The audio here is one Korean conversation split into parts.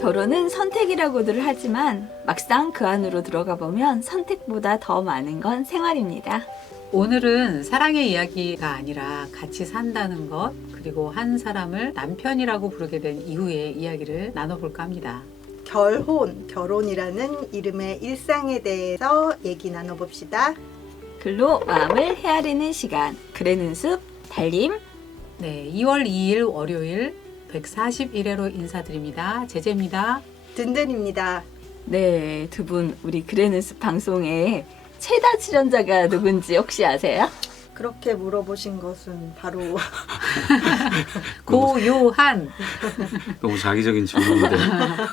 결혼은 선택이라고들 하지만 막상 그 안으로 들어가 보면 선택보다 더 많은 건 생활입니다. 오늘은 사랑의 이야기가 아니라 같이 산다는 것, 그리고 한 사람을 남편이라고 부르게 된 이후의 이야기를 나눠볼까 합니다. 결혼이라는 이름의 일상에 대해서 얘기 나눠봅시다. 글로 마음을 헤아리는 시간, 그래는 숲, 달림. 네, 2월 2일 월요일 141회로 인사드립니다. 제재입니다. 든든입니다. 네, 두 분 우리 그래는 숲 방송에 최다 출연자가 누군지 혹시 아세요? 그렇게 물어보신 것은 바로 고요한. 너무 자기적인 질문인데.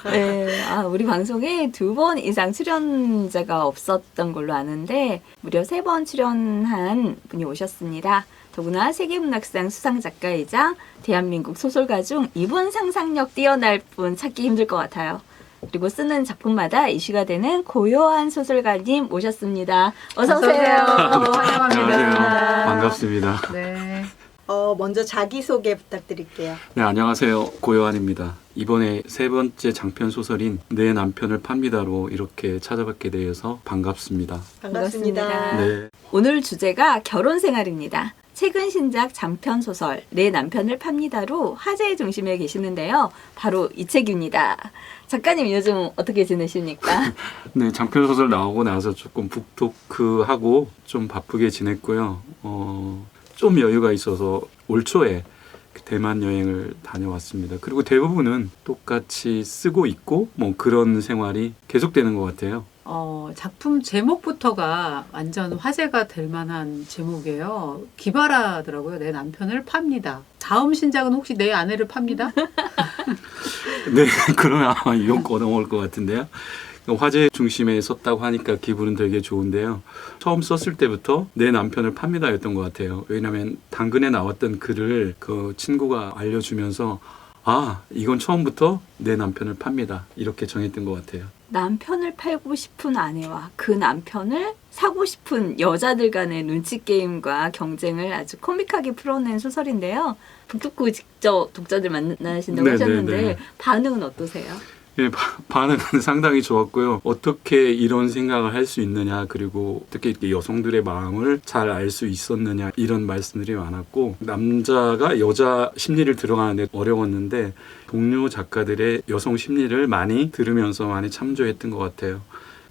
네, 우리 방송에 2번 이상 출연자가 없었던 걸로 아는데 무려 3번 출연한 분이 오셨습니다. 더구나 세계문학상 수상작가이자 대한민국 소설가 중 이분 상상력 뛰어날 분 찾기 힘들 것 같아요. 그리고 쓰는 작품마다 이슈가 되는 고요한 소설가님 모셨습니다. 어서 오세요. 환영합니다. 안녕하세요. 반갑습니다. 네. 먼저 자기소개 부탁드릴게요. 네, 안녕하세요. 고요한입니다. 이번에 3번째 장편 소설인 내 남편을 팝니다로 이렇게 찾아뵙게 되어서 반갑습니다. 반갑습니다. 네. 오늘 주제가 결혼 생활입니다. 최근 신작 장편 소설 내 남편을 팝니다로 화제의 중심에 계시는데요. 바로 이 책입니다. 작가님 요즘 어떻게 지내십니까? 네, 장편 소설 나오고 나서 조금 북토크하고 좀 바쁘게 지냈고요. 좀 여유가 있어서 올 초에 대만 여행을 다녀왔습니다. 그리고 대부분은 똑같이 쓰고 있고 뭐 그런 생활이 계속되는 것 같아요. 작품 제목부터가 완전 화제가 될 만한 제목이에요. 기발하더라고요. 내 남편을 팝니다. 다음 신작은 혹시 내 아내를 팝니다? 네, 그러면 아마 욕 얻어먹을 것 같은데요. 화제 중심에 섰다고 하니까 기분은 되게 좋은데요. 처음 썼을 때부터 내 남편을 팝니다였던 것 같아요. 왜냐하면 당근에 나왔던 글을 그 친구가 알려주면서 이건 처음부터 내 남편을 팝니다. 이렇게 정했던 것 같아요. 남편을 팔고 싶은 아내와 그 남편을 사고 싶은 여자들 간의 눈치 게임과 경쟁을 아주 코믹하게 풀어낸 소설인데요. 북토크 직접 독자들 만나신다고 하셨는데 반응은 어떠세요? 예, 반응은 상당히 좋았고요. 어떻게 이런 생각을 할 수 있느냐, 그리고 어떻게 이렇게 여성들의 마음을 잘 알 수 있었느냐, 이런 말씀들이 많았고, 남자가 여자 심리를 들어가는데 어려웠는데 동료 작가들의 여성 심리를 많이 들으면서 많이 참조했던 것 같아요.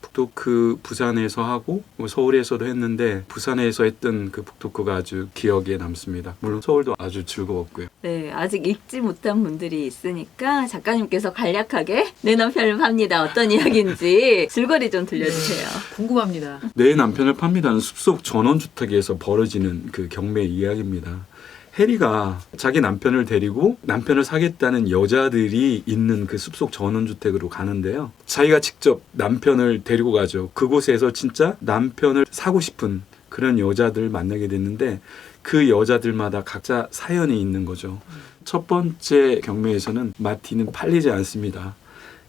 북토크 부산에서 하고 서울에서도 했는데 부산에서 했던 그 북토크가 아주 기억에 남습니다. 물론 서울도 아주 즐거웠고요. 네, 아직 읽지 못한 분들이 있으니까 작가님께서 간략하게 내 남편을 팝니다. 어떤 이야기인지 줄거리 좀 들려주세요. 궁금합니다. 내 남편을 팝니다는 숲속 전원주택에서 벌어지는 그 경매 이야기입니다. 해리가 자기 남편을 데리고 남편을 사겠다는 여자들이 있는 그 숲속 전원주택으로 가는데요. 자기가 직접 남편을 데리고 가죠. 그곳에서 진짜 남편을 사고 싶은 그런 여자들을 만나게 됐는데 그 여자들마다 각자 사연이 있는 거죠. 첫 번째 경매에서는 마티는 팔리지 않습니다.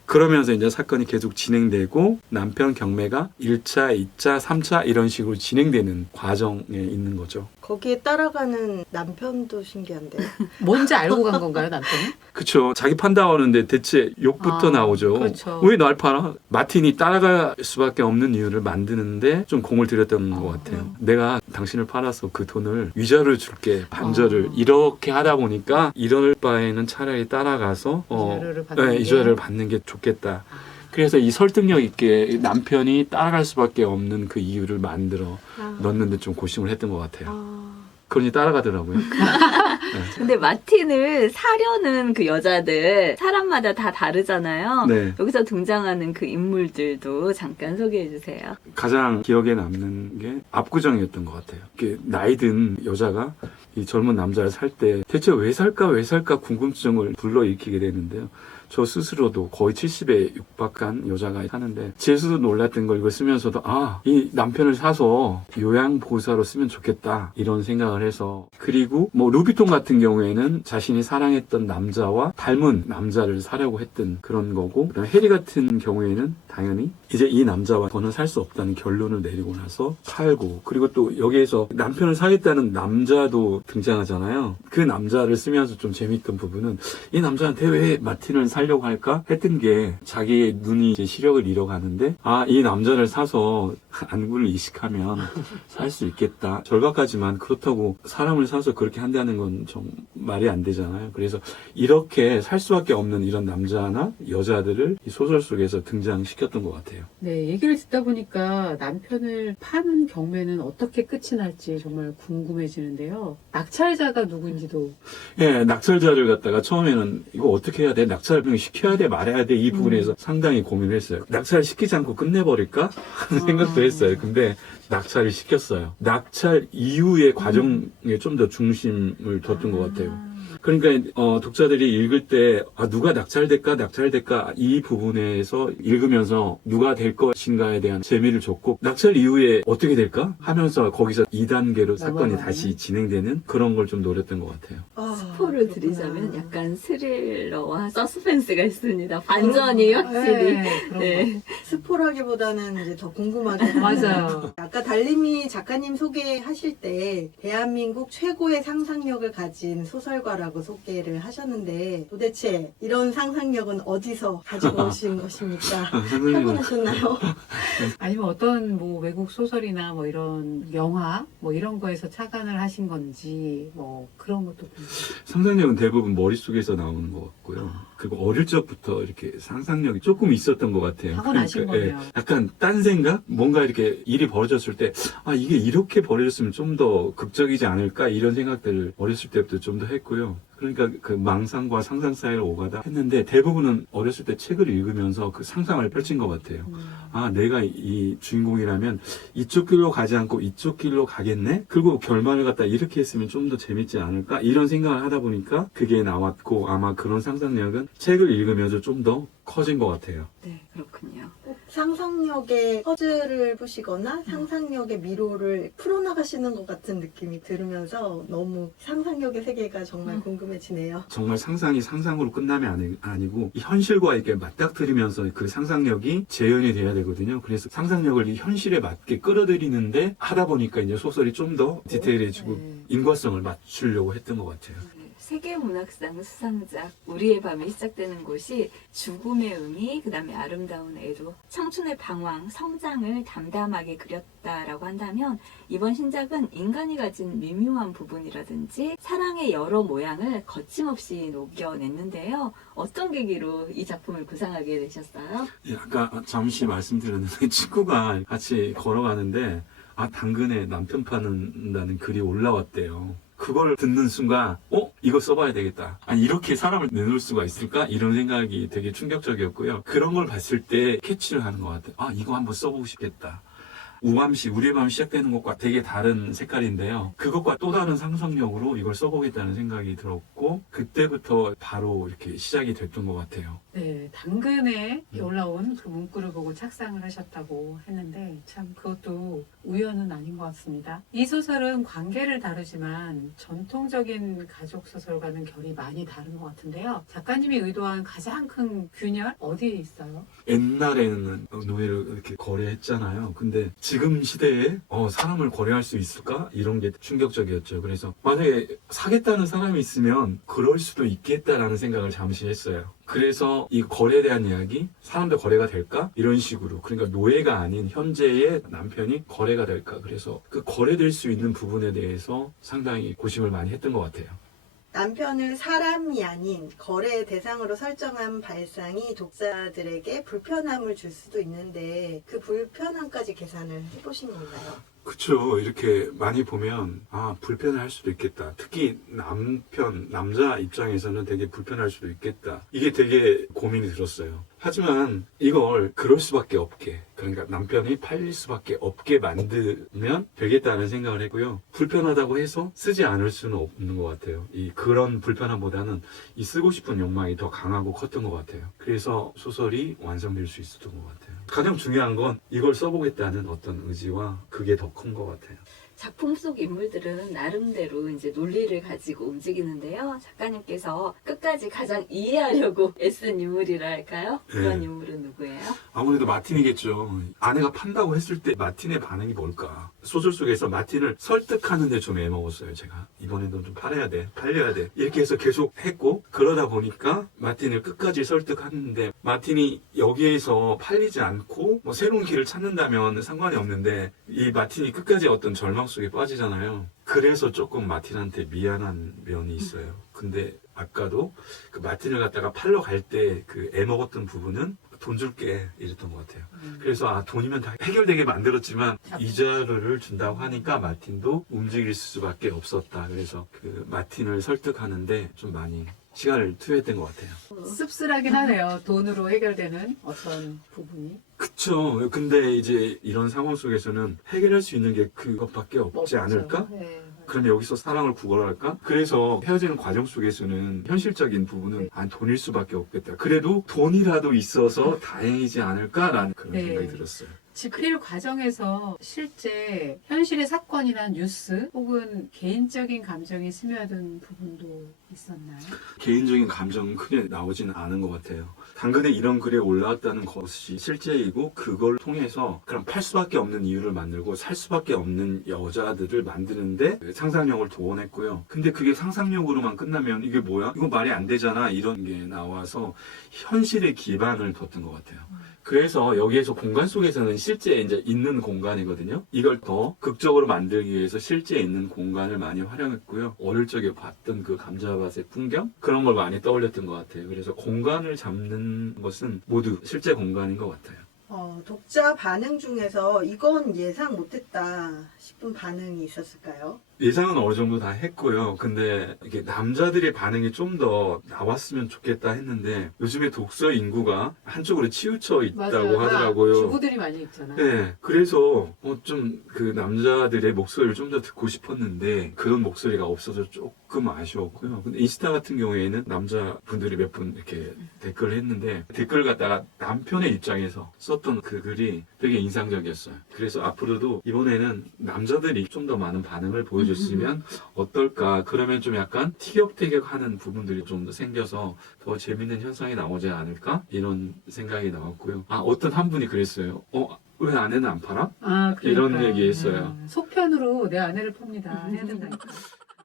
그러면서 이제 사건이 계속 진행되고 남편 경매가 1차, 2차, 3차 이런 식으로 진행되는 과정에 있는 거죠. 거기에 따라가는 남편도 신기한데요. 뭔지 알고 간 건가요, 남편은? 그렇죠. 자기 판다고 하는데 대체 욕부터 나오죠. 그렇죠. 왜 날 팔아? 마틴이 따라갈 수밖에 없는 이유를 만드는데 좀 공을 들였던 것 같아요. 내가 당신을 팔아서 그 돈을 위자료 줄게, 반절을. 이렇게 하다 보니까 이럴 바에는 차라리 따라가서 위자료를 받는 게 좋겠다. 그래서 이 설득력 있게 남편이 따라갈 수밖에 없는 그 이유를 만들어 넣는데 좀 고심을 했던 것 같아요. 그러니 따라가더라고요. 근데 마틴을 사려는 그 여자들 사람마다 다 다르잖아요. 네. 여기서 등장하는 그 인물들도 잠깐 소개해 주세요. 가장 기억에 남는 게 압구정이었던 것 같아요. 나이 든 여자가 이 젊은 남자를 살 때 대체 왜 살까 궁금증을 불러일으키게 되는데요. 저 스스로도 거의 70에 육박한 여자가 하는데 제 스스로 놀랐던 걸 이거 쓰면서도 이 남편을 사서 요양보호사로 쓰면 좋겠다 이런 생각을 해서 그리고 뭐 루비통 같은 경우에는 자신이 사랑했던 남자와 닮은 남자를 사려고 했던 그런 거고 그다음에 해리 같은 경우에는 당연히 이제 이 남자와 더는 살 수 없다는 결론을 내리고 나서 팔고 그리고 또 여기에서 남편을 사겠다는 남자도 등장하잖아요. 그 남자를 쓰면서 좀 재밌던 부분은 이 남자한테 왜 마틴을 살려고 할까 했던 게 자기의 눈이 이제 시력을 잃어가는데 이 남자를 사서 안구를 이식하면 살 수 있겠다. 절박하지만 그렇다고 사람을 사서 그렇게 한다는 건 좀 말이 안 되잖아요. 그래서 이렇게 살 수밖에 없는 이런 남자나 여자들을 이 소설 속에서 등장시켰던 것 같아요. 네, 얘기를 듣다 보니까 남편을 파는 경매는 어떻게 끝이 날지 정말 궁금해지는데요. 낙찰자가 누군지도. 예, 낙찰자를 갖다가 처음에는 이거 어떻게 해야 돼? 낙찰을 시켜야 돼? 말해야 돼? 이 부분에서 상당히 고민을 했어요. 낙찰 시키지 않고 끝내버릴까? 하는 생각도 했어요. 근데 낙찰을 시켰어요. 낙찰 이후의 과정에 좀 더 중심을 뒀던 것 같아요. 그러니까 독자들이 읽을 때 누가 낙찰될까 이 부분에서 읽으면서 누가 될 것인가에 대한 재미를 줬고 낙찰 이후에 어떻게 될까 하면서 거기서 2단계로 사건이 다시 진행되는 그런 걸 좀 노렸던 것 같아요. 스포를 드리자면 약간 스릴러와 서스펜스가 있습니다. 반전이 확실히. 네. 스포라기보다는 이제 더 궁금하게 맞아요. 아까 달림이 작가님 소개하실 때 대한민국 최고의 상상력을 가진 소설가라고 소개를 하셨는데 도대체 이런 상상력은 어디서 가지고 오신 것입니까? 타고나셨나요? 아니면 어떤 뭐 외국 소설이나 뭐 이런 영화 뭐 이런 거에서 착안을 하신 건지 뭐 그런 것도 궁금해요. 상상력은 대부분 머릿속에서 나오는 것 같고요. 그리고 어릴 적부터 이렇게 상상력이 조금 있었던 것 같아요. 타고나신 거네요. 약간 딴 생각? 뭔가 이렇게 일이 벌어졌을 때 이게 이렇게 벌어졌으면 좀 더 극적이지 않을까 이런 생각들을 어렸을 때부터 좀 더 했고요. 그러니까 그 망상과 상상 사이를 오가다 했는데 대부분은 어렸을 때 책을 읽으면서 그 상상을 펼친 것 같아요. 내가 이 주인공이라면 이쪽 길로 가지 않고 이쪽 길로 가겠네? 그리고 결말을 갖다 이렇게 했으면 좀 더 재밌지 않을까? 이런 생각을 하다 보니까 그게 나왔고 아마 그런 상상력은 책을 읽으면서 좀 더 커진 것 같아요. 네, 그렇군요. 상상력의 퍼즐을 푸시거나 상상력의 미로를 풀어나가시는 것 같은 느낌이 들으면서 너무 상상력의 세계가 정말 궁금해지네요. 정말 상상이 상상으로 끝남이 아니고 이 현실과 이렇게 맞닥뜨리면서 그 상상력이 재현이 돼야 되거든요. 그래서 상상력을 이 현실에 맞게 끌어들이는데 하다 보니까 이제 소설이 좀 더 디테일해지고 인과성을 맞추려고 했던 것 같아요. 세계문학상 수상작 우리의 밤이 시작되는 곳이 죽음의 의미, 그 다음에 아름다운 애도, 청춘의 방황, 성장을 담담하게 그렸다라고 한다면 이번 신작은 인간이 가진 미묘한 부분이라든지 사랑의 여러 모양을 거침없이 녹여냈는데요. 어떤 계기로 이 작품을 구상하게 되셨어요? 아까 잠시 말씀드렸는데 친구가 같이 걸어가는데 당근에 남편 파는다는 글이 올라왔대요. 그걸 듣는 순간 이거 써봐야 되겠다. 이렇게 사람을 내놓을 수가 있을까? 이런 생각이 되게 충격적이었고요. 그런 걸 봤을 때 캐치를 하는 것 같아요. 이거 한번 써보고 싶겠다. 우암시, 우리의 밤 시작되는 것과 되게 다른 색깔인데요. 그것과 또 다른 상상력으로 이걸 써보겠다는 생각이 들었고 그때부터 바로 이렇게 시작이 됐던 것 같아요. 네, 당근에 올라온 그 문구를 보고 착상을 하셨다고 했는데 참 그것도 우연은 아닌 것 같습니다. 이 소설은 관계를 다루지만 전통적인 가족 소설과는 결이 많이 다른 것 같은데요. 작가님이 의도한 가장 큰 균열 어디에 있어요? 옛날에는 노예를 이렇게 거래했잖아요. 근데 지금 시대에 사람을 거래할 수 있을까? 이런 게 충격적이었죠. 그래서 만약에 사겠다는 사람이 있으면 그럴 수도 있겠다라는 생각을 잠시 했어요. 그래서 이 거래에 대한 이야기, 사람들 거래가 될까? 이런 식으로. 그러니까 노예가 아닌 현재의 남편이 거래가 될까? 그래서 그 거래될 수 있는 부분에 대해서 상당히 고심을 많이 했던 것 같아요. 남편을 사람이 아닌 거래의 대상으로 설정한 발상이 독자들에게 불편함을 줄 수도 있는데 그 불편함까지 계산을 해보신 건가요? 그쵸. 이렇게 많이 보면 불편할 수도 있겠다. 특히 남자 입장에서는 되게 불편할 수도 있겠다. 이게 되게 고민이 들었어요. 하지만 이걸 그럴 수밖에 없게, 그러니까 남편이 팔릴 수밖에 없게 만들면 되겠다는 생각을 했고요. 불편하다고 해서 쓰지 않을 수는 없는 것 같아요. 그런 불편함보다는 이 쓰고 싶은 욕망이 더 강하고 컸던 것 같아요. 그래서 소설이 완성될 수 있었던 것 같아요. 가장 중요한 건 이걸 써보겠다는 어떤 의지와 그게 더 큰 것 같아요. 작품 속 인물들은 나름대로 이제 논리를 가지고 움직이는데요. 작가님께서 끝까지 가장 이해하려고 애쓴 인물이라 할까요? 그런 네. 인물은 누구예요? 아무래도 마틴이겠죠. 아내가 판다고 했을 때 마틴의 반응이 뭘까? 소설 속에서 마틴을 설득하는데 좀 애먹었어요, 제가. 이번에는 좀 팔아야 돼, 팔려야 돼. 이렇게 해서 계속 했고, 그러다 보니까 마틴을 끝까지 설득하는데, 마틴이 여기에서 팔리지 않고 뭐 새로운 길을 찾는다면 상관이 없는데, 이 마틴이 끝까지 어떤 절망 속에 빠지잖아요. 그래서 조금 마틴한테 미안한 면이 있어요. 근데 아까도 그 마틴을 갖다가 팔러 갈 때 그 애먹었던 부분은 돈 줄게 이랬던 것 같아요. 그래서 돈이면 다 해결되게 만들었지만 이자료를 준다고 하니까 마틴도 움직일 수밖에 없었다. 그래서 그 마틴을 설득하는데 좀 많이 시간을 투여했던 것 같아요. 씁쓸하긴 하네요. 돈으로 해결되는 어떤 부분이. 그쵸. 근데 이제 이런 상황 속에서는 해결할 수 있는 게 그것밖에 없지 않을까? 네. 그러면 여기서 사랑을 구걸할까? 그래서 헤어지는 과정 속에서는 현실적인 부분은 돈일 수밖에 없겠다. 그래도 돈이라도 있어서 다행이지 않을까라는 그런 네. 생각이 들었어요. 집필 과정에서 실제 현실의 사건이나 뉴스 혹은 개인적인 감정이 스며든 부분도 있었나요? 개인적인 감정은 크게 나오지는 않은 것 같아요. 당근에 이런 글이 올라왔다는 것이 실제이고 그걸 통해서 그럼 팔 수밖에 없는 이유를 만들고 살 수밖에 없는 여자들을 만드는데 상상력을 동원했고요. 근데 그게 상상력으로만 끝나면 이게 뭐야? 이거 말이 안 되잖아. 이런 게 나와서 현실에 기반을 뒀던 것 같아요. 그래서 여기에서 공간 속에서는 실제 이제 있는 공간이거든요. 이걸 더 극적으로 만들기 위해서 실제 있는 공간을 많이 활용했고요. 어릴 적에 봤던 그 감자밭의 풍경? 그런 걸 많이 떠올렸던 것 같아요. 그래서 공간을 잡는 것은 모두 실제 공간인 것 같아요. 독자 반응 중에서 이건 예상 못했다 싶은 반응이 있었을까요? 예상은 어느 정도 다 했고요. 근데 이게 남자들의 반응이 좀 더 나왔으면 좋겠다 했는데 요즘에 독서 인구가 한쪽으로 치우쳐 있다고 하더라고요. 주부들이 많이 있잖아요. 네, 그래서 좀 그 남자들의 목소리를 좀 더 듣고 싶었는데 그런 목소리가 없어서 조금 아쉬웠고요. 근데 인스타 같은 경우에는 남자분들이 몇 분 이렇게 댓글을 했는데 댓글 갖다가 남편의 입장에서 썼던 그 글이 되게 인상적이었어요. 그래서 앞으로도 이번에는 남자들이 좀 더 많은 반응을 보여줬으면 어떨까. 그러면 좀 약간 티격태격하는 부분들이 좀 더 생겨서 더 재밌는 현상이 나오지 않을까 이런 생각이 나왔고요. 어떤 한 분이 그랬어요. 왜 아내는 안 팔아? 이런 얘기했어요. 속편으로 내 아내를 팝니다. 해야 된다니까.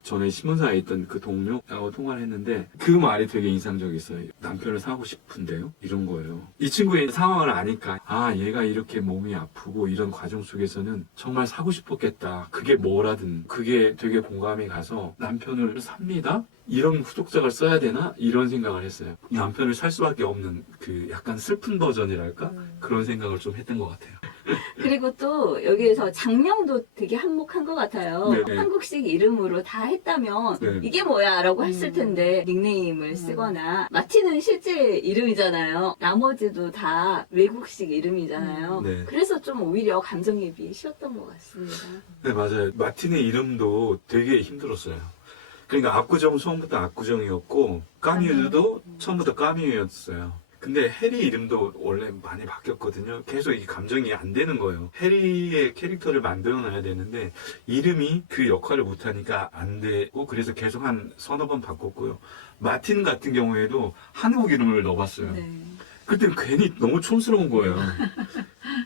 전에 신문사에 있던 그 동료하고 통화를 했는데 그 말이 되게 인상적이었어요. 남편을 사고 싶은데요? 이런 거예요. 이 친구의 상황을 아니까 얘가 이렇게 몸이 아프고 이런 과정 속에서는 정말 사고 싶었겠다. 그게 뭐라든 그게 되게 공감이 가서 남편을 삽니다? 이런 후속작을 써야 되나? 이런 생각을 했어요. 남편을 살 수밖에 없는 그 약간 슬픈 버전이랄까? 그런 생각을 좀 했던 것 같아요. 그리고 또 여기에서 장명도 되게 한몫한 것 같아요. 네. 한국식 이름으로 다 했다면 네. 이게 뭐야 라고 했을 텐데 닉네임을 쓰거나 마틴은 실제 이름이잖아요. 나머지도 다 외국식 이름이잖아요. 네. 그래서 좀 오히려 감정이입이 쉬웠던 것 같습니다. 네, 맞아요. 마틴의 이름도 되게 힘들었어요. 그러니까 압구정은 처음부터 압구정이었고 까뮤도 처음부터 까뮤였어요. 근데 해리 이름도 원래 많이 바뀌었거든요. 계속 이 감정이 안 되는 거예요. 해리의 캐릭터를 만들어놔야 되는데 이름이 그 역할을 못하니까 안 되고 그래서 계속 한 서너 번 바꿨고요. 마틴 같은 경우에도 한국 이름을 넣어봤어요. 네. 그때는 괜히 너무 촌스러운 거예요.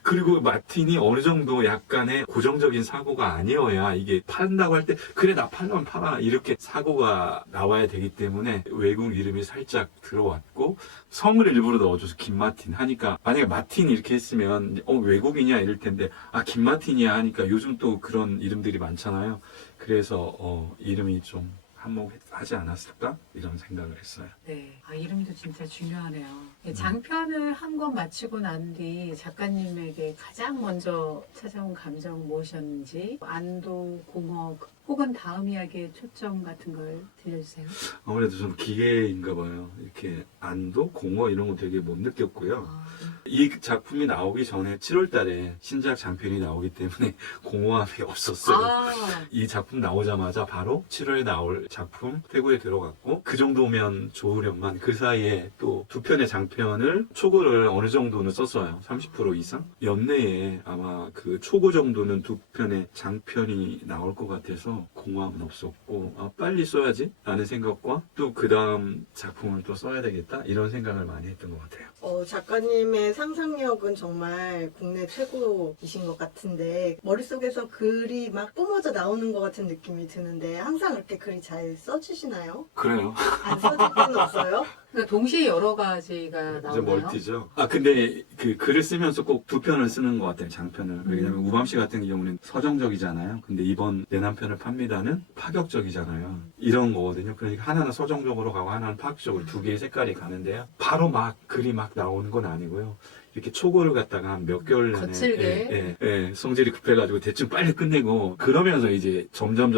그리고 마틴이 어느 정도 약간의 고정적인 사고가 아니어야 이게 판다고 할 때 그래 나 팔면 팔아 이렇게 사고가 나와야 되기 때문에 외국 이름이 살짝 들어왔고 성을 일부러 넣어줘서 김마틴 하니까 만약에 마틴 이렇게 했으면 외국이냐 이럴 텐데 김마틴이야 하니까 요즘 또 그런 이름들이 많잖아요. 그래서 이름이 좀 한몫하지 않았을까 이런 생각을 했어요. 네. 아, 이름도 진짜 중요하네요. 장편을 한 권 마치고 난 뒤 작가님에게 가장 먼저 찾아온 감정 무엇이었는지, 안도, 공허, 혹은 다음 이야기의 초점 같은 걸 들려주세요. 아무래도 좀 기계인가 봐요. 이렇게 안도, 공허 이런 거 되게 못 느꼈고요. 아, 이 작품이 나오기 전에 7월 달에 신작 장편이 나오기 때문에 공허함이 없었어요. 아, 이 작품 나오자마자 바로 7월에 나올 작품 태고에 들어갔고 그 정도면 좋으련만 그 사이에 또 두 편의 장편을 초고를 어느 정도는 썼어요. 30% 이상? 연내에 아마 그 초고 정도는 두 편의 장편이 나올 것 같아서 공허함은 없었고 아, 빨리 써야지 라는 생각과 또 그 다음 작품을 또 써야 되겠다 이런 생각을 많이 했던 것 같아요. 작가님의 상상력은 정말 국내 최고이신 것 같은데 머릿속에서 글이 막 뿜어져 나오는 것 같은 느낌이 드는데 항상 그렇게 글이 잘 써지시나요? 그래요. 안 써질 때는 없어요? 그러니까 동시에 여러 가지가 이제 나오나요? 멀티죠. 아 근데 그 글을 쓰면서 꼭 두 편을 쓰는 것 같아요. 장편을. 왜냐면 우밤 씨 같은 경우는 서정적이잖아요. 근데 이번 내 남편을 팝니다는 파격적이잖아요. 이런 거거든요. 그러니까 하나는 서정적으로 가고 하나는 파격적으로 두 개의 색깔이 가는데요. 바로 막 글이 막 나오는 건 아니고요. 이렇게 초고를 갖다가 한 몇 개월 내내 거칠게. 성질이 급해가지고 대충 빨리 끝내고 그러면서 이제 점점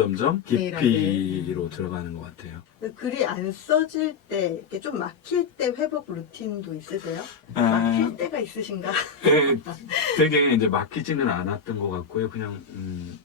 디테일하게. 깊이로 들어가는 것 같아요. 글이 안 써질 때, 이렇게 좀 막힐 때 회복 루틴도 있으세요? 아. 막힐 때가 있으신가? 되게 이제 막히지는 않았던 것 같고요. 그냥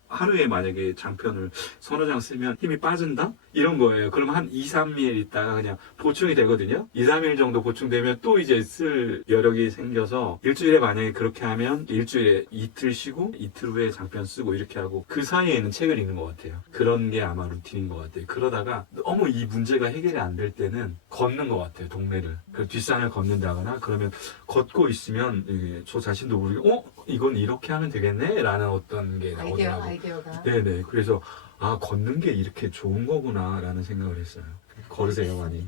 하루에 만약에 장편을 서너 장 쓰면 힘이 빠진다? 이런 거예요. 그러면 한 2, 3일 있다가 그냥 보충이 되거든요. 2, 3일 정도 보충되면 또 이제 쓸 여력이 생겨서 일주일에 만약에 그렇게 하면 일주일에 이틀 쉬고 이틀 후에 장편 쓰고 이렇게 하고 그 사이에는 책을 읽는 것 같아요. 그런 게 아마 루틴인 것 같아요. 그러다가 너무 이 문제가 해결이 안 될 때는 걷는 것 같아요. 동네를. 그 뒷산을 걷는다거나 그러면 걷고 있으면 이게 저 자신도 모르게 이건 이렇게 하면 되겠네? 라는 어떤 게 나오더라고요. 아이디어가. 네네. 그래서 아 걷는 게 이렇게 좋은 거구나 라는 생각을 했어요. 걸으세요 많이.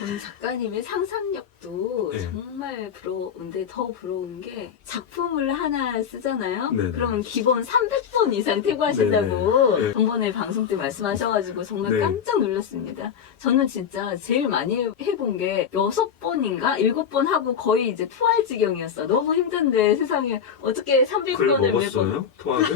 오늘 작가님의 상상력도 네. 정말 부러운데 더 부러운 게 작품을 하나 쓰잖아요. 네네. 그러면 기본 300번 이상 퇴고하신다고 네네. 네. 전번에 방송 때 말씀하셔가지고 정말 네. 깜짝 놀랐습니다. 저는 진짜 제일 많이 해본 게 6번인가 7번 하고 거의 이제 토할 지경이었어. 너무 힘든데 세상에 어떻게 글 300번을 매번 먹었어요? 토하게?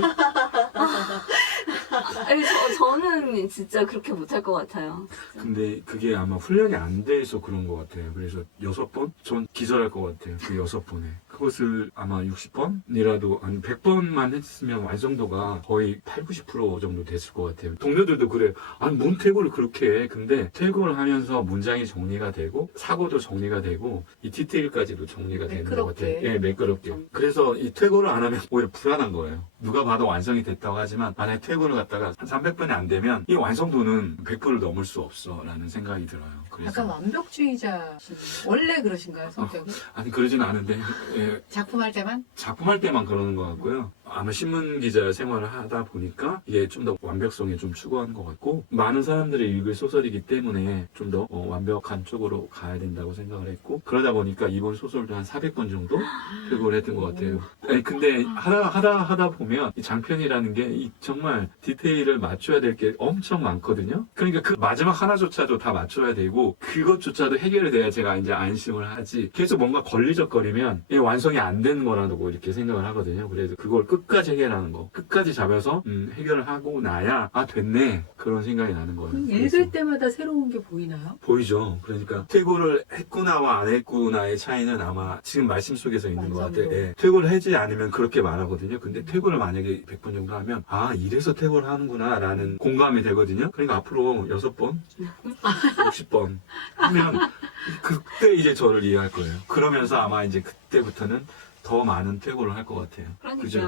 아니, 저는 진짜 그렇게 못할 것 같아요. 근데 그게 아마 훈련이 안 돼서 그런 것 같아요. 그래서 6번? 전 기절할 것 같아요. 그 6번에. 그것을 아마 60번이라도, 아니 100번만 했으면 완성도가 거의 80-90% 정도 됐을 것 같아요. 동료들도 그래요. 아니, 뭔 퇴고를 그렇게 해. 근데 퇴고를 하면서 문장이 정리가 되고, 사고도 정리가 되고, 이 디테일까지도 정리가 되는 것 같아요. 매끄럽게. 예, 매끄럽게. 그래서 이 퇴고를 안 하면 오히려 불안한 거예요. 누가 봐도 완성이 됐다고 하지만, 만약에 퇴고를 갖다가 한 300번이 안 되면, 이 완성도는 100번을 넘을 수 없어. 라는 생각이 들어요. 그래서. 약간 완벽주의자신 원래 그러신가요, 성격이? 아니, 그러진 않은데, 예, 작품할 때만? 작품할 때만 그러는 것 같고요. 아마 신문 기자 생활을 하다 보니까 이게 좀 더 완벽성에 좀 추구하는 것 같고 많은 사람들이 읽을 소설이기 때문에 좀 더 완벽한 쪽으로 가야 된다고 생각을 했고 그러다 보니까 이번 소설도 한 400번 정도 표고를 했던 것 같아요. 아니, 근데 하다 보면 이 장편이라는 게 정말 디테일을 맞춰야 될 게 엄청 많거든요. 그러니까 그 마지막 하나조차도 다 맞춰야 되고 그것조차도 해결이 돼야 제가 이제 안심을 하지 계속 뭔가 걸리적거리면 이게 완성이 안 되는 거라고 이렇게 생각을 하거든요. 그래서 그걸 끝까지 해결하는 거 끝까지 잡아서 해결을 하고 나야 아 됐네 그런 생각이 나는 거예요. 읽을 그래서 때마다 새로운 게 보이나요? 보이죠. 그러니까 퇴고를 했구나와 안 했구나의 차이는 아마 지금 말씀 속에서 있는 것 같아요. 완성도. 예. 퇴고를 하지 않으면 그렇게 말하거든요. 근데 퇴고를 만약에 100번 정도 하면 아 이래서 퇴고를 하는구나 라는 공감이 되거든요. 그러니까 앞으로 6번 60번 하면 그때 이제 저를 이해할 거예요. 그러면서 아마 이제 그때부터는 더 많은 퇴고를 할 것 같아요. 그러니까 그죠?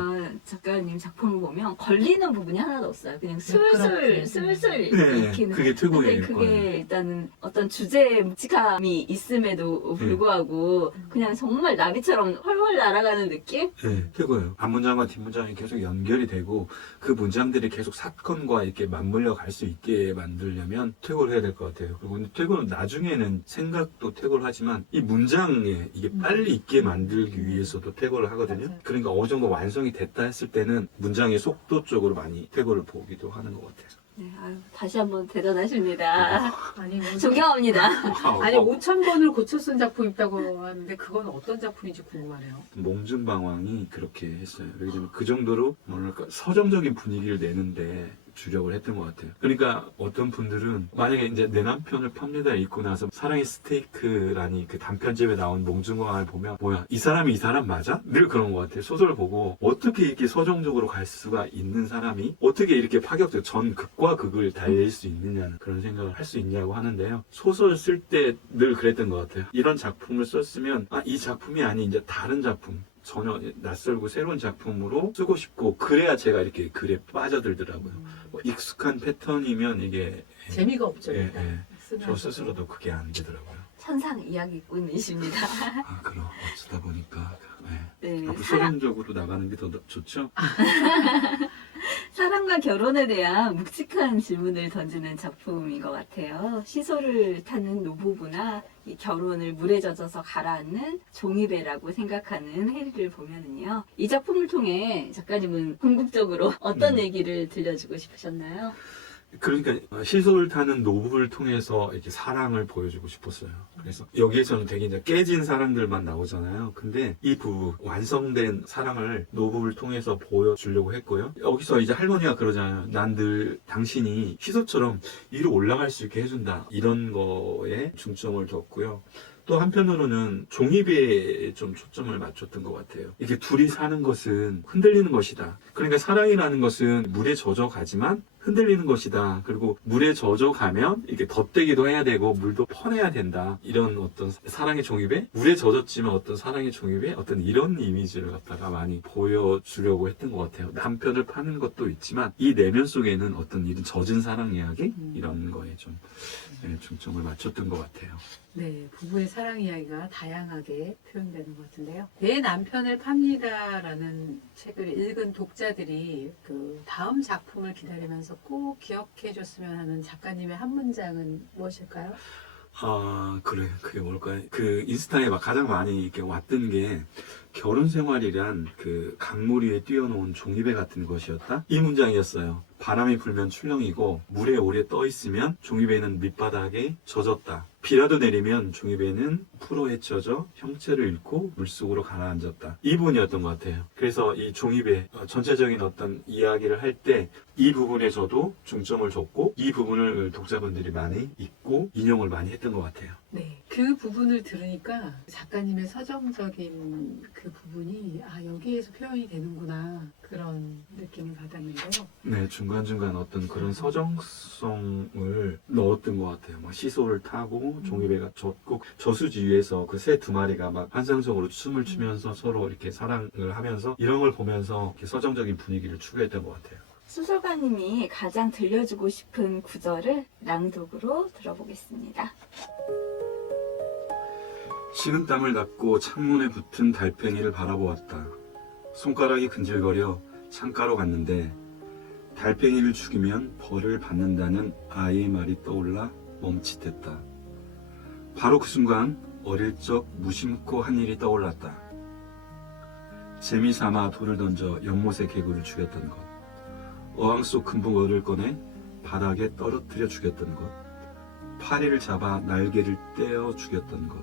작가님 작품을 보면 걸리는 부분이 하나도 없어요. 그냥 매끄럽게. 슬슬 네, 읽히는. 그게 퇴고예요. 근데 그게 일단은 어떤 주제에 묵직함이 있음에도 불구하고 그냥 정말 나비처럼 훨훨 날아가는 느낌? 네, 퇴고예요. 앞문장과 뒷문장이 계속 연결이 되고 그 문장들이 계속 사건과 이렇게 맞물려 갈 수 있게 만들려면 퇴고를 해야 될 것 같아요. 그리고 근데 퇴고는 나중에는 생각도 퇴고를 하지만 이 문장에 이게 빨리 있게 만들기 위해서도 퇴고를 하거든요. 맞아요. 그러니까 어느 정도 완성이 됐다 했을 때는 문장의 속도 쪽으로 많이 퇴고를 보기도 하는 것 같아요. 네, 아유, 다시 한번 대단하십니다. 아니 뭐 존경합니다. 아니 5,000번을 고쳐 쓴 작품 있다고 하는데 그건 어떤 작품인지 궁금하네요. 몽중방왕이 그렇게 했어요. 왜냐면 그 정도로 뭐랄까 서정적인 분위기를 내는데 주력을 했던 것 같아요. 그러니까 어떤 분들은 만약에 이제 내 남편을 팝니다 읽고 나서 사랑의 스테이크라니 그 단편집에 나온 몽중방왕을 보면 뭐야 이 사람이 이 사람 맞아? 늘 그런 것 같아요. 소설을 보고 어떻게 이렇게 서정적으로 갈 수가 있는 사람이 어떻게 이렇게 파격적 전 극과 극을 달릴 수 있느냐는 그런 생각을 할 수 있냐고 하는데요. 소설 쓸 때 늘 그랬던 것 같아요. 이런 작품을 썼으면 이 작품이 아닌 이제 다른 작품 전혀 낯설고 새로운 작품으로 쓰고 싶고 그래야 제가 이렇게 글에 빠져들더라고요. 뭐 익숙한 패턴이면 이게 재미가 없죠. 예, 일단. 예. 저 쓰면서도. 스스로도 그게 안 되더라고요. 천상 이야기꾼이십니다. 그럼 어쩌다 보니까 네, 앞으로 서정적으로 나가는 게 더 좋죠? 사랑과 결혼에 대한 묵직한 질문을 던지는 작품인 것 같아요. 시소를 타는 노부부나 이 결혼을 물에 젖어서 가라앉는 종이배라고 생각하는 해리를 보면은요. 이 작품을 통해 작가님은 궁극적으로 어떤 얘기를 들려주고 싶으셨나요? 그러니까 시소를 타는 노부를 통해서 이렇게 사랑을 보여주고 싶었어요. 그래서 여기에서는 되게 이제 깨진 사랑들만 나오잖아요. 근데 이 부부 완성된 사랑을 노부를 통해서 보여주려고 했고요. 여기서 이제 할머니가 그러잖아요. 난 늘 당신이 시소처럼 위로 올라갈 수 있게 해준다. 이런 거에 중점을 뒀고요. 또 한편으로는 종이배에 좀 초점을 맞췄던 것 같아요. 이게 둘이 사는 것은 흔들리는 것이다. 그러니까 사랑이라는 것은 물에 젖어가지만 흔들리는 것이다. 그리고 물에 젖어가면 이게 덧대기도 해야 되고 물도 퍼내야 된다. 이런 어떤 사랑의 종이배? 물에 젖었지만 어떤 사랑의 종이배? 어떤 이런 이미지를 갖다가 많이 보여주려고 했던 것 같아요. 남편을 파는 것도 있지만 이 내면 속에는 어떤 이런 젖은 사랑 이야기? 이런 거에 좀 중점을 맞췄던 것 같아요. 네, 부부의 사랑 이야기가 다양하게 표현되는 것 같은데요. 내 남편을 팝니다라는 책을 읽은 독자들이 그 다음 작품을 기다리면서 꼭 기억해 줬으면 하는 작가님의 한 문장은 무엇일까요? 그래. 그게 뭘까요? 그 인스타에 막 가장 많이 이렇게 왔던 게 결혼 생활이란 그 강물 위에 띄워놓은 종이배 같은 것이었다? 이 문장이었어요. 바람이 불면 출렁이고 물에 오래 떠 있으면 종이배는 밑바닥에 젖었다. 비라도 내리면 종이배는 풀어 헤쳐져 형체를 잃고 물속으로 가라앉았다. 이 부분이었던 것 같아요. 그래서 이 종이배 전체적인 어떤 이야기를 할 때 이 부분에 저도 중점을 줬고 이 부분을 독자분들이 많이 읽고 인용을 많이 했던 것 같아요. 네, 그 부분을 들으니까 작가님의 서정적인 그 부분이 여기에서 표현이 되는구나 그런 느낌을 받았는데요. 네, 중간중간 어떤 그런 서정성을 넣었던 것 같아요. 막 시소를 타고 종이배가 젖고 저수지 위에서 그 새 두 마리가 막 환상적으로 춤을 추면서 서로 이렇게 사랑을 하면서 이런 걸 보면서 이렇게 서정적인 분위기를 추구했던 것 같아요. 수술가님이 가장 들려주고 싶은 구절을 낭독으로 들어보겠습니다. 식은땀을 닦고 창문에 붙은 달팽이를 바라보았다. 손가락이 근질거려 창가로 갔는데 달팽이를 죽이면 벌을 받는다는 아이의 말이 떠올라 멈칫했다. 바로 그 순간 어릴 적 무심코 한 일이 떠올랐다. 재미삼아 돌을 던져 연못의 개구를 죽였던 것. 어항 속 금붕어를 꺼내 바닥에 떨어뜨려 죽였던 것. 파리를 잡아 날개를 떼어 죽였던 것.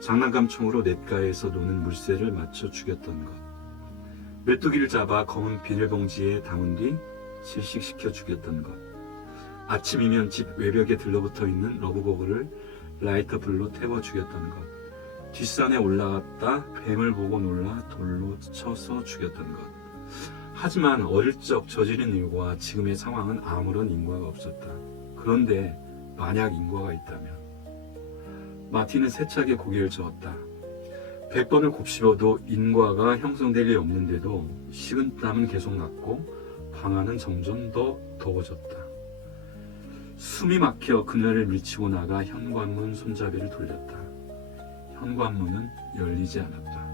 장난감 총으로 냇가에서 노는 물새를 맞춰 죽였던 것. 메뚜기를 잡아 검은 비닐봉지에 담은 뒤 질식시켜 죽였던 것. 아침이면 집 외벽에 들러붙어 있는 러브버그를 라이터 불로 태워 죽였던 것. 뒷산에 올라갔다 뱀을 보고 놀라 돌로 쳐서 죽였던 것. 하지만 어릴 적 저지른 일과 지금의 상황은 아무런 인과가 없었다. 그런데 만약 인과가 있다면? 마틴은 세차게 고개를 저었다. 100번을 곱씹어도 인과가 형성될 리 없는데도 식은땀은 계속 났고 방안은 점점 더 더워졌다. 숨이 막혀 그녀를 밀치고 나가 현관문 손잡이를 돌렸다. 현관문은 열리지 않았다.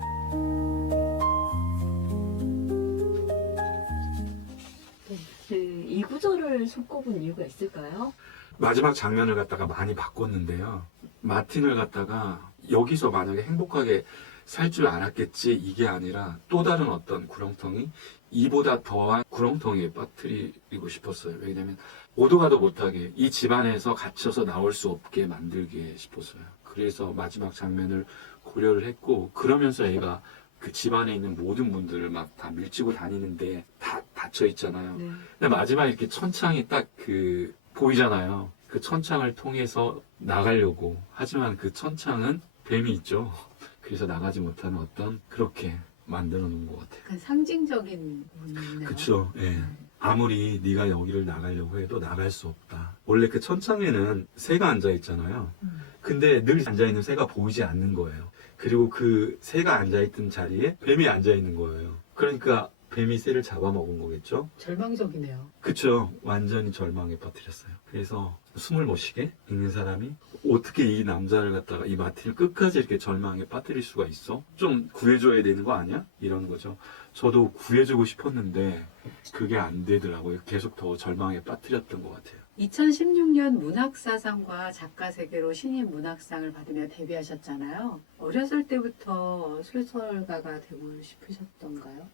이 구절을 손꼽은 이유가 있을까요? 마지막 장면을 갖다가 많이 바꿨는데요. 마틴을 갖다가 여기서 만약에 행복하게 살 줄 알았겠지 이게 아니라 또 다른 어떤 구렁텅이 이보다 더한 구렁텅이에 빠뜨리고 싶었어요. 왜냐면 오도 가도 못하게 이 집안에서 갇혀서 나올 수 없게 만들게 싶었어요. 그래서 마지막 장면을 고려를 했고, 그러면서 애가 그 집안에 있는 모든 분들을 막 다 밀치고 다니는데 다 닫혀 있잖아요. 네. 근데 마지막에 이렇게 천창이 딱 그 보이잖아요. 그 천창을 통해서 나가려고. 하지만 그 천창은 뱀이 있죠. 그래서 나가지 못하는 어떤 그렇게 만들어 놓은 것 같아요. 약간 상징적인 부분이네요. 그쵸. 예. 아무리 네가 여기를 나가려고 해도 나갈 수 없다. 원래 그 천창에는 새가 앉아 있잖아요. 근데 늘 앉아 있는 새가 보이지 않는 거예요. 그리고 그 새가 앉아 있던 자리에 뱀이 앉아 있는 거예요. 그러니까 뱀이 새를 잡아먹은 거겠죠. 절망적이네요. 그쵸. 완전히 절망에 빠뜨렸어요. 그래서 숨을 못 쉬게 있는 사람이 어떻게 이 남자를 갖다가 이 마틴을 끝까지 이렇게 절망에 빠뜨릴 수가 있어? 좀 구해줘야 되는 거 아니야? 이런 거죠. 저도 구해주고 싶었는데 그게 안 되더라고요. 계속 더 절망에 빠뜨렸던 것 같아요. 2016년 문학사상과 작가세계로 신인 문학상을 받으며 데뷔하셨잖아요. 어렸을 때부터 소설가가 되고 싶으셨던가요?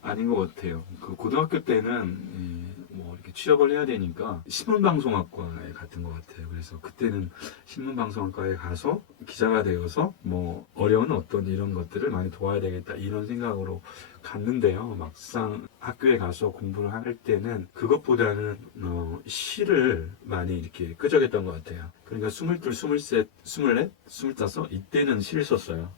아닌 것 같아요. 그 고등학교 때는 뭐 이렇게 취업을 해야 되니까 신문방송학과에 갔던 것 같아요. 그래서 그때는 신문방송학과에 가서 기자가 되어서 뭐 어려운 어떤 이런 것들을 많이 도와야 되겠다 이런 생각으로 갔는데요. 막상 학교에 가서 공부를 할 때는 그것보다는 시를 많이 이렇게 끄적였던 것 같아요. 그러니까 22, 23, 24, 25 이때는 시를 썼어요.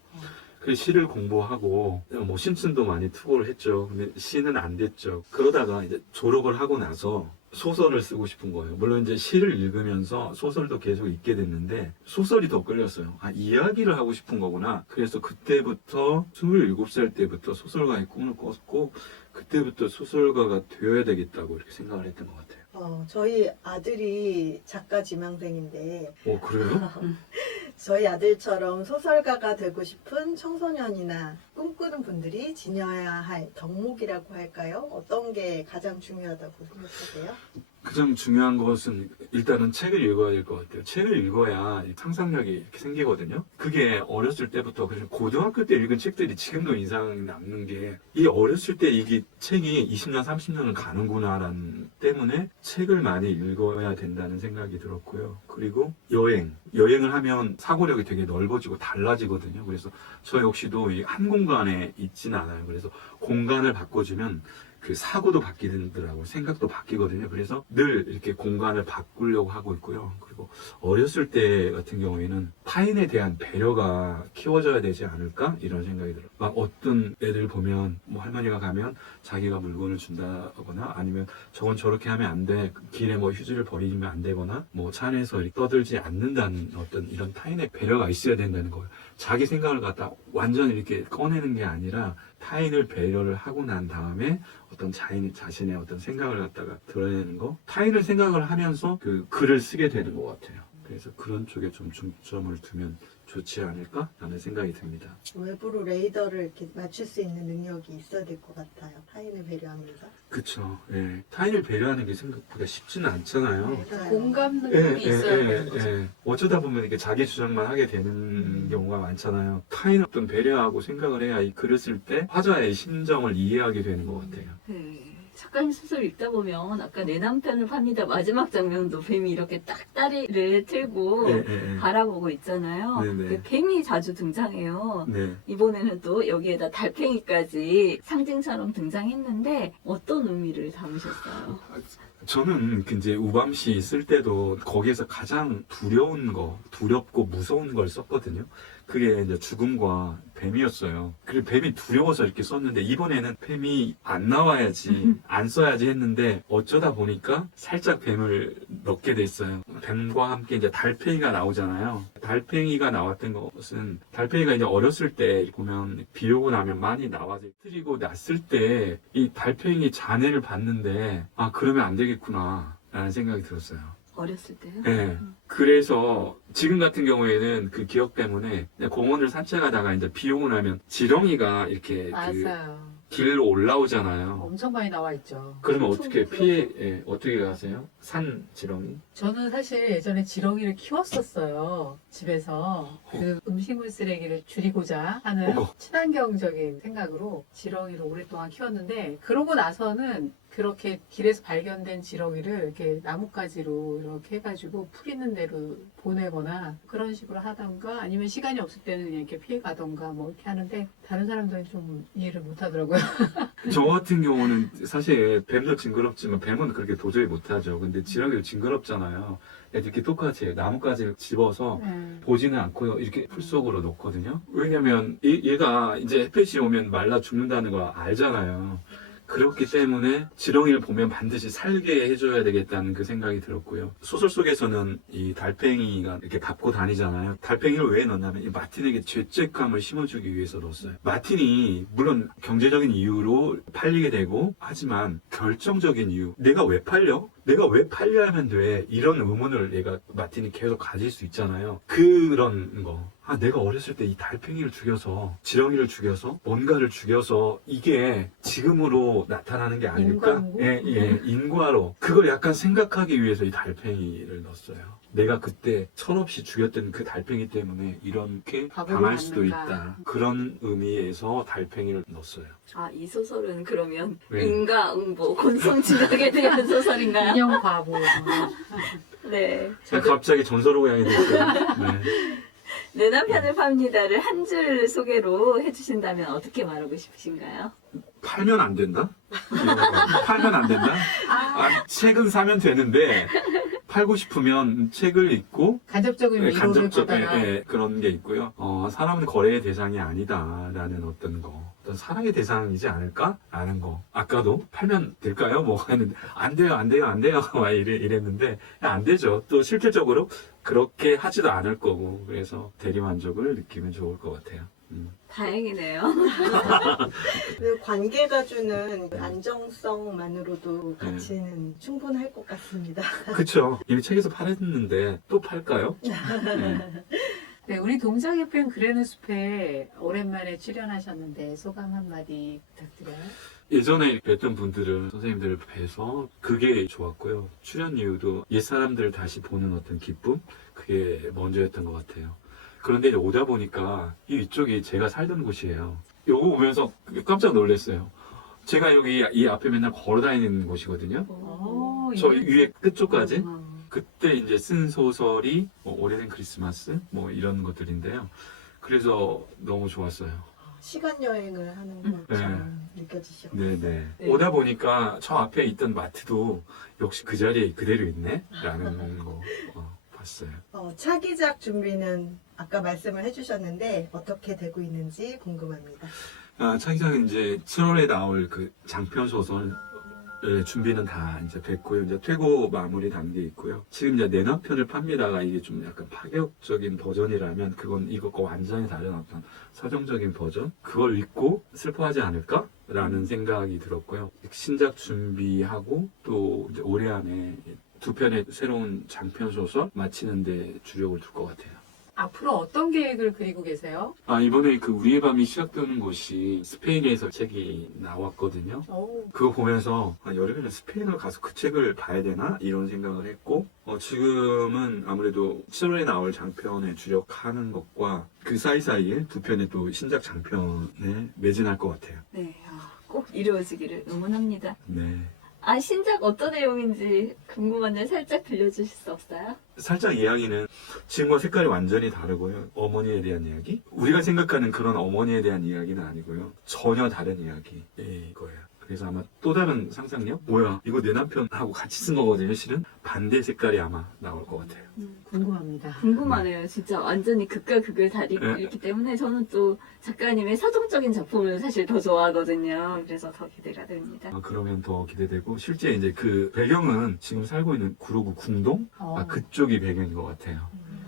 그 시를 공부하고 뭐 심슨도 많이 투고를 했죠. 근데 시는 안 됐죠. 그러다가 이제 졸업을 하고 나서 소설을 쓰고 싶은 거예요. 물론 이제 시를 읽으면서 소설도 계속 읽게 됐는데 소설이 더 끌렸어요. 아, 이야기를 하고 싶은 거구나. 그래서 그때부터 27살 때부터 소설가의 꿈을 꿨고 그때부터 소설가가 되어야 되겠다고 이렇게 생각을 했던 것 같아요. 저희 아들이 작가 지망생인데 그래요? 저희 아들처럼 소설가가 되고 싶은 청소년이나 꿈꾸는 분들이 지녀야 할 덕목이라고 할까요? 어떤 게 가장 중요하다고 생각하세요? 가장 중요한 것은 일단은 책을 읽어야 될 것 같아요. 책을 읽어야 상상력이 이렇게 생기거든요. 그게 어렸을 때부터, 그래서 고등학교 때 읽은 책들이 지금도 인상이 남는 게, 이 어렸을 때 이게 책이 20년, 30년을 가는구나라는 때문에 책을 많이 읽어야 된다는 생각이 들었고요. 그리고 여행을 하면 사고력이 되게 넓어지고 달라지거든요. 그래서 저 역시도 이 한 공간에 있지는 않아요. 그래서 공간을 바꿔주면 그 사고도 바뀌더라고요. 생각도 바뀌거든요. 그래서 늘 이렇게 공간을 바꾸려고 하고 있고요. 그리고 어렸을 때 같은 경우에는 타인에 대한 배려가 키워져야 되지 않을까? 이런 생각이 들어요. 막 어떤 애들 보면 뭐 할머니가 가면 자기가 물건을 준다거나 아니면 저건 저렇게 하면 안 돼. 길에 뭐 휴지를 버리면 안 되거나 뭐 차 안에서 떠들지 않는다는 어떤 이런 타인의 배려가 있어야 된다는 거예요. 자기 생각을 갖다 완전히 이렇게 꺼내는 게 아니라 타인을 배려를 하고 난 다음에 어떤 자신의 어떤 생각을 갖다가 드러내는 거, 타인을 생각을 하면서 그 글을 쓰게 되는 것 같아요. 그래서 그런 쪽에 좀 중점을 두면 좋지 않을까라는 생각이 듭니다. 외부로 레이더를 이렇게 맞출 수 있는 능력이 있어야 될 것 같아요. 타인을 배려하면서. 그쵸. 예. 타인을 배려하는 게 생각보다 쉽지는 않잖아요. 약간 공감 능력이 있어야 되는 거죠. 어쩌다 보면 이렇게 자기 주장만 하게 되는 경우가 많잖아요. 타인 어떤 배려하고 생각을 해야 이 글을 쓸 때 화자의 심정을 이해하게 되는 것 같아요. 네. 작가님 소설 읽다 보면 아까 내 남편을 팝니다 마지막 장면도 뱀이 이렇게 딱 다리를 틀고 바라보고 있잖아요. 네네. 그 뱀이 자주 등장해요. 네. 이번에는 또 여기에다 달팽이까지 상징처럼 등장했는데 어떤 의미를 담으셨어요? 저는 이제 우밤시 쓸 때도 거기에서 가장 두렵고 무서운 걸 썼거든요. 그게 이제 죽음과 뱀이었어요. 그리고 뱀이 두려워서 이렇게 썼는데 이번에는 뱀이 안 나와야지, 안 써야지 했는데 어쩌다 보니까 살짝 뱀을 넣게 됐어요. 뱀과 함께 이제 달팽이가 나오잖아요. 달팽이가 나왔던 것은 달팽이가 이제 어렸을 때 보면 비 오고 나면 많이 나와서 트리고 났을 때 이 달팽이 잔해를 봤는데 아 그러면 안 되겠구나 라는 생각이 들었어요. 어렸을 때요? 네. 그래서 지금 같은 경우에는 그 기억 때문에 공원을 산책하다가 이제 비 오고 나면 지렁이가 이렇게 맞아요. 길 올라오잖아요. 엄청 많이 나와 있죠. 그러면 어떻게 엄청 어떻게 가세요? 산 지렁이? 저는 사실 예전에 지렁이를 키웠었어요. 집에서 그 음식물 쓰레기를 줄이고자 하는 어머. 친환경적인 생각으로 지렁이를 오랫동안 키웠는데 그러고 나서는 그렇게 길에서 발견된 지렁이를 이렇게 나뭇가지로 이렇게 해가지고 풀 있는 데로 보내거나 그런 식으로 하던가 아니면 시간이 없을 때는 그냥 이렇게 피해 가던가 뭐 이렇게 하는데 다른 사람들은 좀 이해를 못 하더라고요. 저 같은 경우는 사실 뱀도 징그럽지만 뱀은 그렇게 도저히 못하죠. 근데 지렁이도 징그럽잖아요. 이렇게 똑같이 나뭇가지를 집어서 보지는 않고요. 이렇게 풀 속으로 넣거든요. 왜냐면 얘가 이제 햇빛이 오면 말라 죽는다는 걸 알잖아요. 그렇기 때문에 지렁이를 보면 반드시 살게 해줘야 되겠다는 그 생각이 들었고요. 소설 속에서는 이 달팽이가 이렇게 밟고 다니잖아요. 달팽이를 왜 넣냐면 이 마틴에게 죄책감을 심어주기 위해서 넣었어요. 마틴이 물론 경제적인 이유로 팔리게 되고 하지만 결정적인 이유, 내가 왜 팔려? 내가 왜 팔려야 하면 돼? 이런 의문을 얘가 마틴이 계속 가질 수 있잖아요. 그런 거. 아, 내가 어렸을 때 이 달팽이를 죽여서, 지렁이를 죽여서, 뭔가를 죽여서 이게 지금으로 나타나는 게 아닐까? 인과응보? 예, 인과로. 그걸 약간 생각하기 위해서 이 달팽이를 넣었어요. 내가 그때 철없이 죽였던 그 달팽이 때문에 이렇게 바보를 당할 수도 만든가. 있다. 그런 의미에서 달팽이를 넣었어요. 아, 이 소설은 그러면 네. 인과응보, 곤성지각에 대한 소설인가요? 인형 바보. 네. 갑자기 전설의 고향이 됐어요. 네. 내 남편을 팝니다를 한 줄 소개로 해주신다면 어떻게 말하고 싶으신가요? 팔면 안 된다? 이런 거. 팔면 안 된다? 아, 책은 사면 되는데 팔고 싶으면 책을 읽고 간접적인 위로를 간접적 받아라. 그런 게 있고요. 사람은 거래의 대상이 아니다라는 어떤 사랑의 대상이지 않을까라는 거. 아까도 팔면 될까요? 뭐 했는데 안 돼요. 막 이랬는데 안 되죠. 또 실질적으로 그렇게 하지도 않을 거고 그래서 대리만족을 느끼면 좋을 것 같아요. 다행이네요. 그 관계가 주는 그 안정성만으로도 가치는 충분할 것 같습니다. 그쵸. 이미 책에서 팔았는데 또 팔까요? 네. 네, 우리 동장 FM 그래는 숲에 오랜만에 출연하셨는데 소감 한마디 부탁드려요. 예전에 뵀던 분들을 선생님들을 뵈서 그게 좋았고요. 출연 이유도 옛사람들을 다시 보는 어떤 기쁨? 그게 먼저였던 것 같아요. 그런데 이제 오다 보니까 이쪽이 제가 살던 곳이에요. 요거 보면서 깜짝 놀랐어요. 제가 여기 이 앞에 맨날 걸어 다니는 곳이거든요. 저 위에 끝쪽까지. 그때 이제 쓴 소설이 뭐 오래된 크리스마스 뭐 이런 것들인데요. 그래서 너무 좋았어요. 시간 여행을 하는 것처럼 느껴지셨어요. 네네. 네. 오다 보니까 저 앞에 있던 마트도 역시 그 자리에 그대로 있네? 라는 거 봤어요. 차기작 준비는 아까 말씀을 해주셨는데 어떻게 되고 있는지 궁금합니다. 차기작은 이제 7월에 나올 그 장편 소설 준비는 다 이제 됐고요. 이제 퇴고 마무리 단계에 있고요. 지금 이제 내 남편을 팝니다가 이게 좀 약간 파격적인 버전이라면 그건 이것과 완전히 다른 어떤 서정적인 버전? 그걸 읽고 슬퍼하지 않을까? 라는 생각이 들었고요. 신작 준비하고 또 이제 올해 안에 두 편의 새로운 장편 소설 마치는데 주력을 둘 것 같아요. 앞으로 어떤 계획을 그리고 계세요? 이번에 그 우리의 밤이 시작되는 곳이 스페인에서 책이 나왔거든요. 그거 보면서 여름에는 스페인을 가서 그 책을 봐야 되나? 이런 생각을 했고 지금은 아무래도 7월에 나올 장편에 주력하는 것과 그 사이사이에 두 편의 또 신작 장편에 매진할 것 같아요. 네, 꼭 이루어지기를 응원합니다. 네. 신작 어떤 내용인지 궁금한데 살짝 들려주실 수 없어요? 살짝 이야기는 지금과 색깔이 완전히 다르고요. 어머니에 대한 이야기? 우리가 생각하는 그런 어머니에 대한 이야기는 아니고요. 전혀 다른 이야기일 거예요. 그래서 아마 또 다른 상상력? 뭐야, 이거 내 남편하고 같이 쓴 거거든요, 실은. 반대 색깔이 아마 나올 것 같아요. 궁금합니다. 궁금하네요. 진짜 완전히 극과 극을 다리고 네. 있기 때문에 저는 또 작가님의 서정적인 작품을 사실 더 좋아하거든요. 그래서 더 기대가 됩니다. 그러면 더 기대되고, 실제 이제 그 배경은 지금 살고 있는 구로구 궁동? 그쪽이 배경인 것 같아요.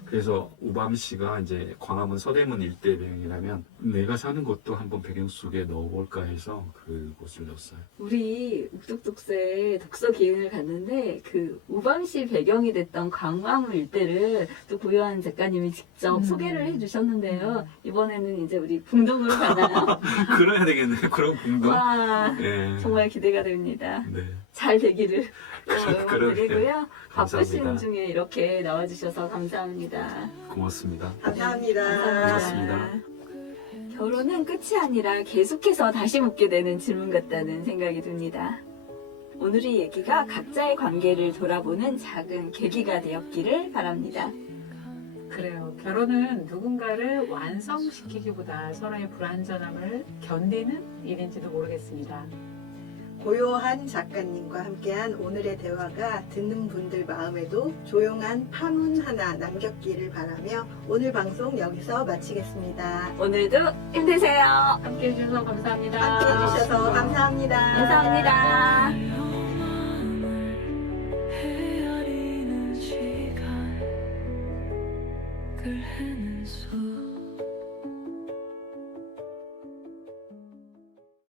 그래서 우밤 씨가 이제 광화문 서대문 일대 배경이라면 내가 사는 곳도 한번 배경 속에 넣어볼까 해서 그곳을 넣었어요. 우리 욱독독서에 독서 기행을 갔는데 그 그 우밤시 배경이 됐던 광화문 일대를 또 고요한 작가님이 직접 소개를 해주셨는데요. 이번에는 이제 우리 궁동으로 가나요? 그래야 되겠네요. 그런 공동. 와, 예. 정말 기대가 됩니다. 네. 잘 되기를 그러네요. 드리고요. 바쁘신 감사합니다. 중에 이렇게 나와주셔서 감사합니다. 고맙습니다. 감사합니다. 고맙습니다. 결혼은 끝이 아니라 계속해서 다시 묻게 되는 질문 같다는 생각이 듭니다. 오늘의 얘기가 각자의 관계를 돌아보는 작은 계기가 되었기를 바랍니다. 그래요. 결혼은 누군가를 완성시키기보다 서로의 불완전함을 견디는 일인지도 모르겠습니다. 고요한 작가님과 함께한 오늘의 대화가 듣는 분들 마음에도 조용한 파문 하나 남겼기를 바라며 오늘 방송 여기서 마치겠습니다. 오늘도 힘내세요. 함께 해주셔서 감사합니다. 함께 해주셔서 감사합니다. 감사합니다. 헤아리는 시간 끌 헤는 수